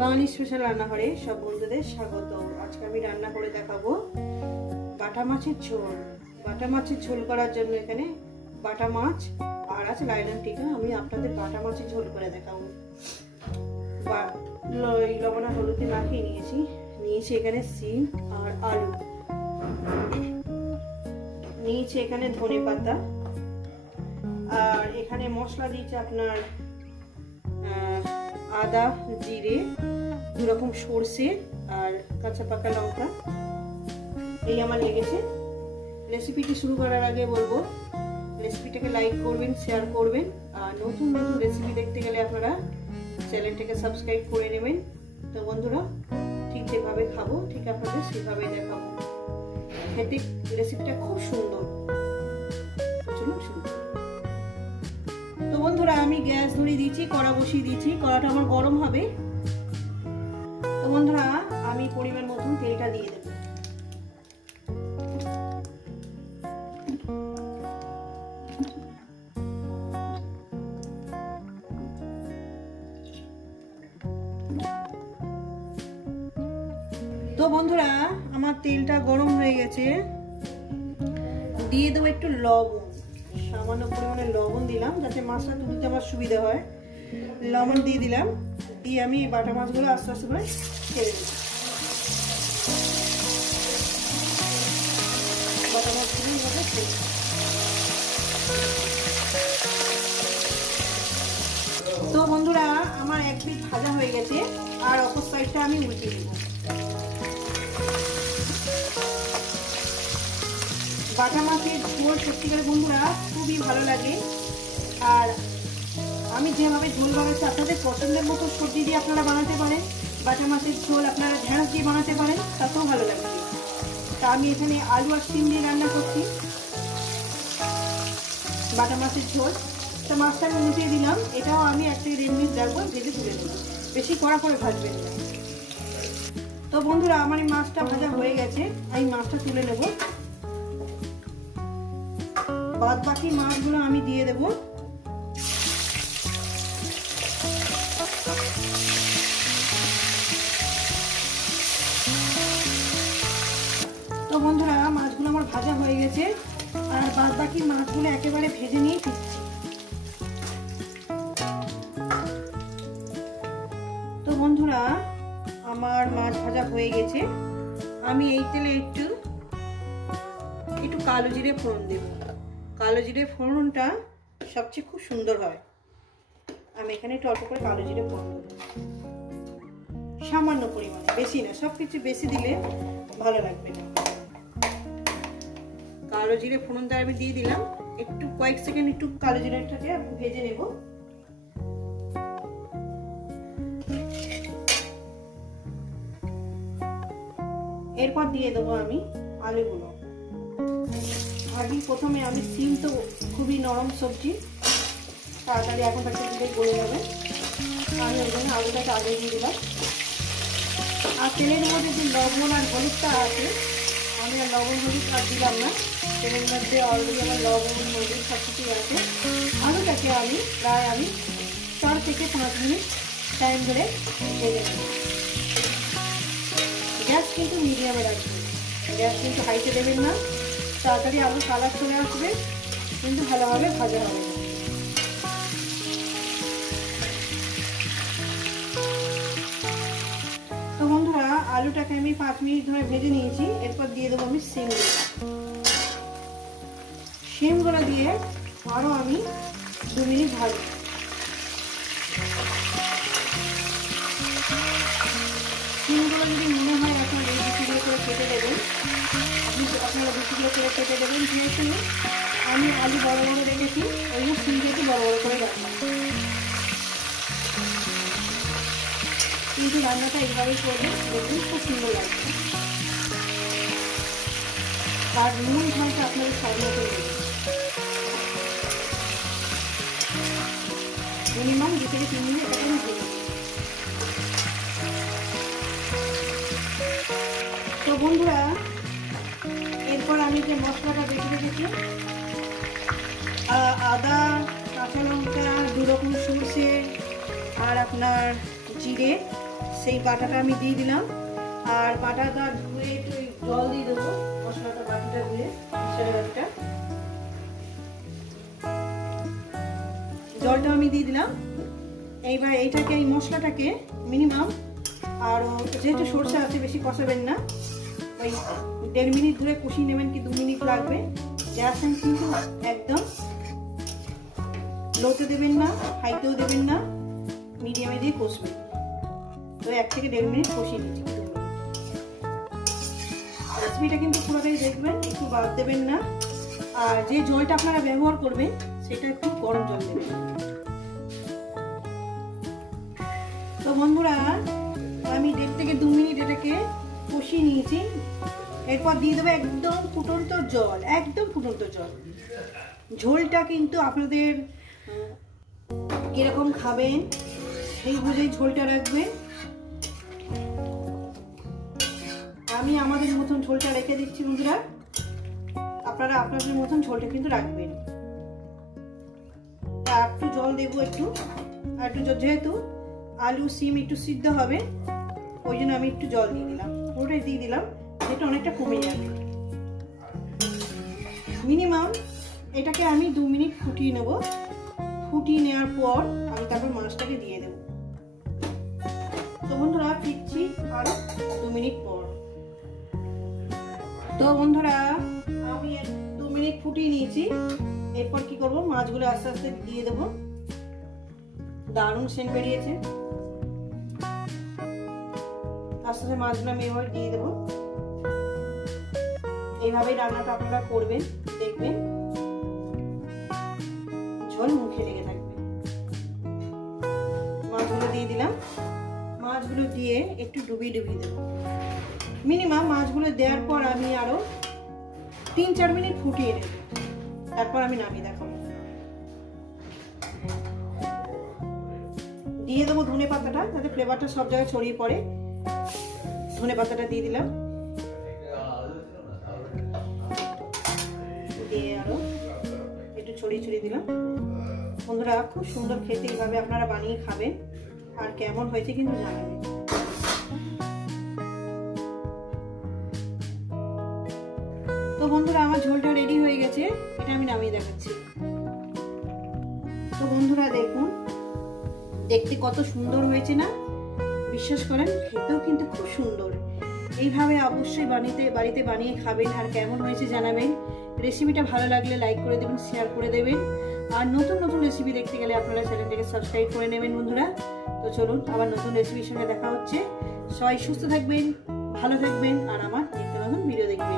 বাঙালি special রান্নাঘরে সব বন্ধুদের স্বাগত। আজকে আমি রান্না করে দেখাবো বাটা মাছের ঝোল। বাটা মাছের ঝোল করার জন্য এখানে বাটা মাছ আর আছে লাইলন টিকা। আমি আপনাদের বাটা মাছের ঝোল করে দেখাবো। লবণ আর হলুদ মাখিয়ে নিয়েছি এখানে সিম আর আলু, নিয়েছি এখানে ধনে পাতা, আর এখানে মশলা দিয়েছে আপনার আদা, জিরে, দু রকম সর্ষে আর কাঁচা পাকা লঙ্কা। এই আমার লেগেছে। রেসিপিটি শুরু করার আগে বলবো রেসিপিটাকে লাইক করবেন, শেয়ার করবেন, আর নতুন নতুন রেসিপি দেখতে গেলে আপনারা চ্যানেলটাকে সাবস্ক্রাইব করে নেবেন। তো বন্ধুরা, ঠিক যেভাবে খাবো ঠিক আপনাদের সেভাবে দেখাবো। খেতে রেসিপিটা খুব সুন্দর। চলুন শুরু। তো বন্ধুরা, আমি গ্যাস ধরিয়ে দিয়েছি, কড়া বসিয়ে দিয়েছি, কড়াটা আমার গরম হবে। তো বন্ধুরা, আমি পরিমাণ মতন তেলটা দিয়ে দেব। তো বন্ধুরা, আমার তেলটা গরম হয়ে গেছে। দিয়ে দেবো একটু লবণ, সামান্য পরিমাণে লবণ দিলাম যাতে মাছটা তুলতে আমার সুবিধা হয়। লবণ দিয়ে দিলাম, দিয়ে আমি বাটা মাছগুলো আস্তে আস্তে করে ছেড়ে দিই। বাটা মাছগুলো এইভাবে ছেড়ে দিই। তো বন্ধুরা, আমার এক পিঠ ভাজা হয়ে গেছে, আর অপর সাইডটা আমি উল্টে দিব। বাটা মাছের ঝোল সত্যিকার বন্ধুরা খুবই ভালো লাগে। আর আমি যেভাবে ঝোল বানাচ্ছি আপনাদের পছন্দের মতো সবজি দিয়ে আপনারা বানাতে পারেন। বাটা মাছের ঝোল আপনারা ঢেঁড়স দিয়ে বানাতে পারেন, তাতেও ভালো লাগবে। তা আমি এখানে আলু আর শিম দিয়ে রান্না করছি বাটা মাছের ঝোল। তো মাছটা আমি উল্টিয়ে দিলাম। এটাও আমি 1 থেকে 1.5 মিনিট রাখবো, ভেজে তুলে নেব। বেশি কড়া করে ভাজবেন না। তো বন্ধুরা, আমার এই মাছটা ভাজা হয়ে গেছে, আমি মাছটা তুলে নেব। বাদ বাকি মাছগুলো আমি দিয়ে দেব। তো বন্ধুরা, মাছগুলো আমার ভাজা হয়ে গেছে, আর বাদ বাকি মাছগুলো একেবারে ভেজে নিয়ে দিচ্ছি। তো বন্ধুরা, আমার মাছ ভাজা হয়ে গেছে। আমি এই তেলে একটু কালো জিরে ফোড়ন দেব। কালো জিরে ফোড়নটা সবচেয়ে খুব সুন্দর হয়। আমি এখানে একটু অল্প করে কালো জিরে ফোড়ন দেব, সামান্য পরিমাণে, বেশি না। সবকিছু বেশি দিলে ভালো লাগবে না। কালো জিরে ফোড়নটা আমি দিয়ে দিলাম। একটু কয়েক সেকেন্ড একটু কালো জিরেটাকে ভেজে নেব। এরপর দিয়ে দেবো আমি আলুগুলো। আগে প্রথমে আমি সিম তো খুবই নরম সবজি, তাড়াতাড়ি এখন একটা দিলে গলে যাবে। আমি ওই জন্য আলুটাকে আগে দিয়ে দিলাম। আর তেলের মধ্যে যে লবণ আর হলুদটা আছে, আমি আর লবণ হলুদ আর দিলাম না। তেলের মধ্যে অলরেডি আমার লবণ হলুদ সব কিছুই আছে। আলুটাকে আমি প্রায় 4 থেকে 5 মিনিট টাইম ধরে ভেজে নেব। গ্যাস কিন্তু মিডিয়ামে রাখবেন, গ্যাস কিন্তু হাইতে দেবেন না। তাড়াতাড়ি আলু কালার চলে আসবে, কিন্তু ভালোভাবে ভাজা হবে। তো বন্ধুরা, আলুটাকে আমি 5 মিনিট ধরে ভেজে নিয়েছি। এরপর দিয়ে দেবো আমি শিমগুলো দিয়ে আরও আমি 2 মিনিট ভাজবো। শিমগুলো যদি মনে হয় আপনারা এই 2 টুকরো করে কেটে দেবেন, আপনারা 2 টুকরো করে কেটে দেবেন। যেহেতু আমি আলু বড় বড় রেখেছি, ওই জন্য শিমটা একটু বড় বড় করে রাখলাম। কিন্তু রান্নাটা এইভাবেই করবেন, দেখবেন খুব সুন্দর লাগবে। আর নুন ঝালটা আপনাদের স্বাদ মতো দেবেন। মিনিমাম 2 থেকে 3 মিনিট এটাকে আমি ভেজে। তো বন্ধুরা, এরপর আমি যে মশলাটা বেটে রেখেছি, আদা, কাঁচা লঙ্কা, 2 রকম সর্ষে আর আপনার জিরে সেই বাটাটা আমি দিয়ে দিলাম। আর বাটাটা ধুয়ে একটু জল দিয়ে দেবো, মশলাটা বাটিটা ধুয়ে মিক্সারের বাটিটা জলটা আমি দিয়ে দিলাম। এইবার এইটাকে এই মশলাটাকে মিনিমাম আর যেহেতু সরষে আছে বেশি কষাবেন না, ওই 1.5 মিনিট ধরে কষিয়ে নেবেন কি 2 মিনিট লাগবে। গ্যাস কিন্তু একদম লোতে দেবেন না, হাইতেও দেবেন না, মিডিয়ামে দিয়ে কষবেন। তো 1 থেকে 1.5 মিনিট কষিয়ে নিচ্ছি। রেসিপিটা কিন্তু পুরোটাই দেখবেন, একটু বাদ দেবেন না। আর যে জলটা আপনারা ব্যবহার করবেন সেটা একটু গরম জল দেবেন। তো বন্ধুরা আমি 1.5 থেকে 2 মিনিট এটাকে কষিয়ে নিয়েছি। এরপর দিয়ে দেবো একদম ফুটন্ত জল, একদম ফুটন্ত জল। ঝোলটা কিন্তু আপনাদের কিরকম খাবেন সেই বুঝেই ঝোলটা রাখবেন। আমি আমাদের মতন ঝোলটা রেখে দিচ্ছি বন্ধুরা, আপনারা আপনাদের মতন ঝোলটা কিন্তু রাখবেন। একটু জল দেবো, একটু যেহেতু আলু সিম একটু সিদ্ধ হবে ওই জন্য আমি একটু জল দিয়ে দিলাম, পুরোটাই দিয়ে দিলাম, এটা অনেকটা কমে যাবে। মিনিমাম এটাকে আমি 2 মিনিট ফুটিয়ে নেব। ফুটিয়ে নেওয়ার পর আমি তারপর মাছটাকে দিয়ে দেব। তো বন্ধুরা ফিরছি আরো 2 মিনিট পর। তো বন্ধুরা আমি 2 মিনিট ফুটিয়ে নিয়েছি। এরপর কি করব, মাছগুলো আস্তে আস্তে দিয়ে দেবো। দারুণ সেন্ট বেরিয়েছে। আস্তে আস্তে মাছগুলো আমি এবার দিয়ে দেবো। এইভাবেই রান্নাটা আপনারা করবেন, দেখবেন ঝোল মুখে লেগে থাকবে। মাছগুলো দিয়ে দিলাম। মাছগুলো দিয়ে একটু ডুবিয়ে দেবো। মিনিমাম মাছগুলো দেওয়ার পর আমি আরো 3-4 মিনিট ফুটিয়ে নেব, তারপর আমি নামিয়ে দেখাবো। দিয়ে দেবো ধনে পাতাটা, যাতে ফ্লেভারটা সব জায়গায় ছড়িয়ে পড়ে। ধনে পাতাটা দিয়ে দিলাম, দিয়ে আরো একটু ছড়িয়ে দিলাম। বন্ধুরা খুব সুন্দর খেতে, এইভাবে আপনারা বানিয়ে খাবেন আর কেমন হয়েছে কিন্তু জানাবেন। তো বন্ধুরা আমার ঝোলটা রেডি হয়ে গেছে, এটা আমি নামিয়ে দেখাচ্ছি। তো বন্ধুরা দেখুন দেখতে কত সুন্দর হয়েছে না, বিশ্বাস করেন খেতেও কিন্তু খুব সুন্দর। এইভাবে অবশ্যই বাড়িতে বানিয়ে খাবেন আর কেমন হয়েছে জানাবেন। রেসিপিটা ভালো লাগলে লাইক করে দেবেন, শেয়ার করে দেবেন। আর নতুন নতুন রেসিপি দেখতে গেলে আপনারা চ্যানেলটাকে সাবস্ক্রাইব করে নেবেন বন্ধুরা। তো চলুন আবার নতুন রেসিপির সঙ্গে দেখা হচ্ছে। সবাই সুস্থ থাকবেন, ভালো থাকবেন আর আমার নিত্য নতুন ভিডিও দেখবেন।